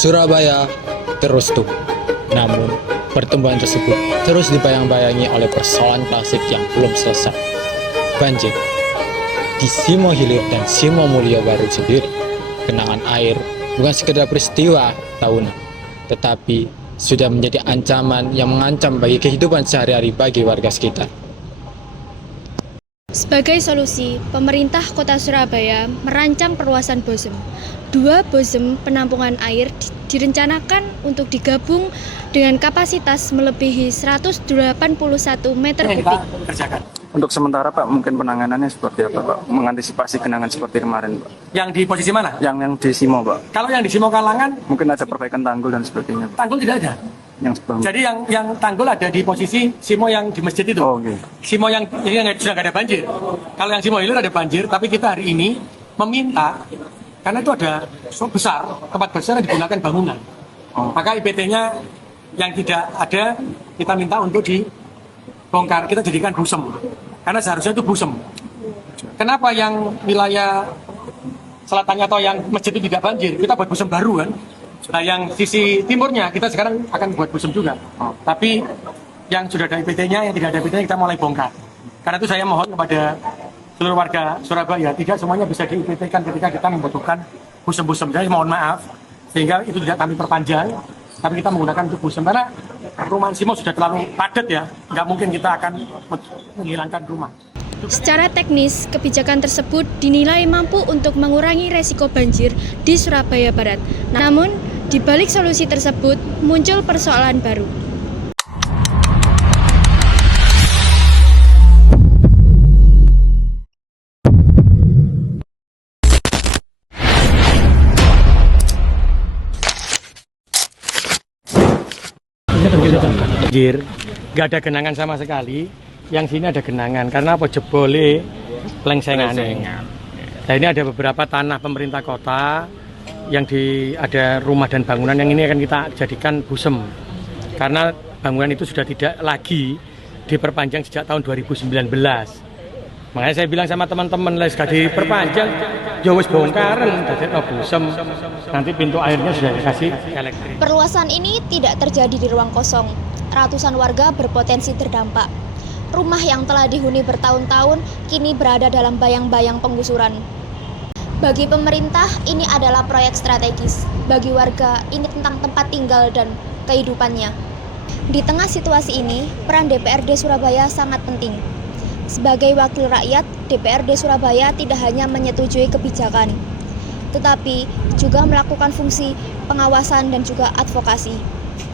Surabaya terus tumbuh. Namun, pertumbuhan tersebut terus dibayang-bayangi oleh persoalan klasik yang belum selesai. Banjir. Di Simo Hilir dan Simo Mulyo Baru sendiri, genangan air bukan sekedar peristiwa tahunan, tetapi sudah menjadi ancaman yang mengancam bagi kehidupan sehari-hari bagi warga sekitar. Sebagai solusi, pemerintah Kota Surabaya merancang perluasan BOSEM. 2 BOSEM penampungan air direncanakan untuk digabung dengan kapasitas melebihi 181 meter kubik. Untuk sementara Pak, mungkin penanganannya seperti apa Pak? Mengantisipasi genangan seperti kemarin Pak? Yang di posisi mana? Yang di Simo Pak? Kalau yang di Simo Kalangan, Mungkin ada perbaikan tanggul dan sebagainya Pak? tanggul tidak ada. Yang sebelum. Jadi yang tanggul ada di posisi Simo yang di masjid itu. Oh, oke. Simo yang sudah nggak ada banjir. Kalau yang Simo Hilir ada banjir, tapi kita hari ini meminta, karena itu ada tempat besar yang digunakan bangunan. Oh. Maka IPT-nya yang tidak ada, kita minta untuk dibongkar, kita jadikan BOSEM. Karena seharusnya itu BOSEM. Kenapa yang wilayah selatannya atau yang masjid itu tidak banjir, kita buat BOSEM baru kan? Nah yang sisi timurnya kita sekarang akan buat BOSEM juga. Tapi yang sudah ada IPT-nya, yang tidak ada IPT-nya kita mulai bongkar. Karena itu saya mohon kepada seluruh warga Surabaya, tidak semuanya bisa di-IPT-kan ketika kita membutuhkan BOSEM-BOSEM. Jadi mohon maaf, sehingga itu tidak kami perpanjang, tapi kita menggunakan untuk BOSEM. Karena rumah Simo sudah terlalu padat ya, nggak mungkin kita akan menghilangkan rumah. Secara teknis, kebijakan tersebut dinilai mampu untuk mengurangi resiko banjir di Surabaya Barat. Namun, di balik solusi tersebut muncul persoalan baru. Banjir, nggak ada genangan sama sekali. Yang sini ada genangan karena apa? Jebole lengsengan. Nah ini ada beberapa tanah pemerintah kota yang ada rumah dan bangunan yang ini akan kita jadikan BOSEM. Karena bangunan itu sudah tidak lagi diperpanjang sejak tahun 2019. Makanya saya bilang sama teman-teman, les gak diperpanjang, ya wis bongkaran, jadi BOSEM. Nanti pintu airnya sudah dikasih elektrik. Perluasan ini tidak terjadi di ruang kosong. Ratusan warga berpotensi terdampak. Rumah yang telah dihuni bertahun-tahun kini berada dalam bayang-bayang penggusuran. Bagi pemerintah, ini adalah proyek strategis. Bagi warga, ini tentang tempat tinggal dan kehidupannya. Di tengah situasi ini, peran DPRD Surabaya sangat penting. Sebagai wakil rakyat, DPRD Surabaya tidak hanya menyetujui kebijakan, tetapi juga melakukan fungsi pengawasan dan juga advokasi.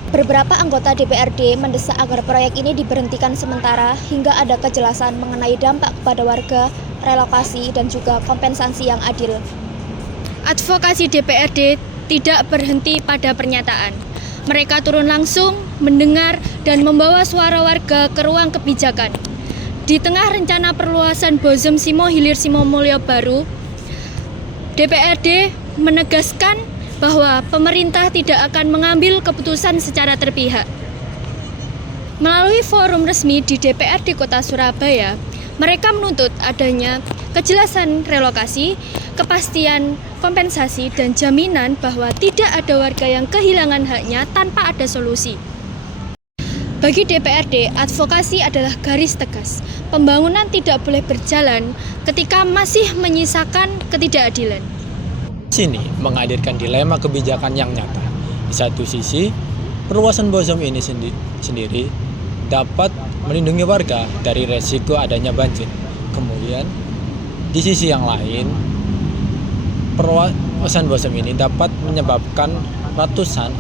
Beberapa anggota DPRD mendesak agar proyek ini diberhentikan sementara hingga ada kejelasan mengenai dampak kepada warga, relokasi, dan juga kompensasi yang adil. Advokasi DPRD tidak berhenti pada pernyataan. Mereka turun langsung, mendengar, dan membawa suara warga ke ruang kebijakan. Di tengah rencana perluasan BOSEM Simo Hilir Simo Mulyo Baru, DPRD menegaskan bahwa pemerintah tidak akan mengambil keputusan secara terpihak. Melalui forum resmi di DPRD Kota Surabaya, mereka menuntut adanya kejelasan relokasi, kepastian kompensasi, dan jaminan bahwa tidak ada warga yang kehilangan haknya tanpa ada solusi. Bagi DPRD, advokasi adalah garis tegas. Pembangunan tidak boleh berjalan ketika masih menyisakan ketidakadilan. Sini menghadirkan dilema kebijakan yang nyata. Di satu sisi, perluasan BOSEM ini sendiri dapat melindungi warga dari resiko adanya banjir. Kemudian, di sisi yang lain, perluasan BOSEM ini dapat menyebabkan ratusan,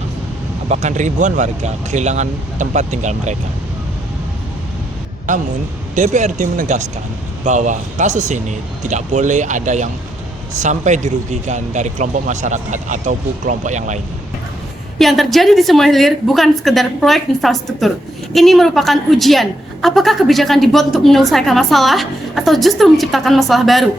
bahkan ribuan warga kehilangan tempat tinggal mereka. Namun, DPRD menegaskan bahwa kasus ini tidak boleh ada yang sampai dirugikan dari kelompok masyarakat ataupun kelompok yang lain. Yang terjadi di Simo Hilir bukan sekedar proyek infrastruktur. Ini merupakan ujian, apakah kebijakan dibuat untuk menyelesaikan masalah atau justru menciptakan masalah baru.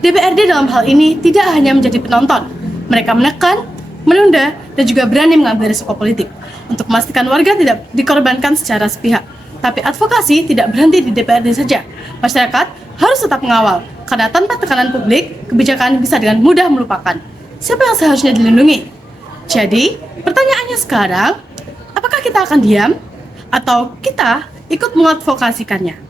DPRD dalam hal ini tidak hanya menjadi penonton. Mereka menekan, menunda, dan juga berani mengambil risiko politik untuk memastikan warga tidak dikorbankan secara sepihak. Tapi advokasi tidak berhenti di DPRD saja. Masyarakat harus tetap mengawal, karena tanpa tekanan publik, kebijakan bisa dengan mudah melupakan. Siapa yang seharusnya dilindungi? Jadi, pertanyaannya sekarang, apakah kita akan diam atau kita ikut mengadvokasikannya?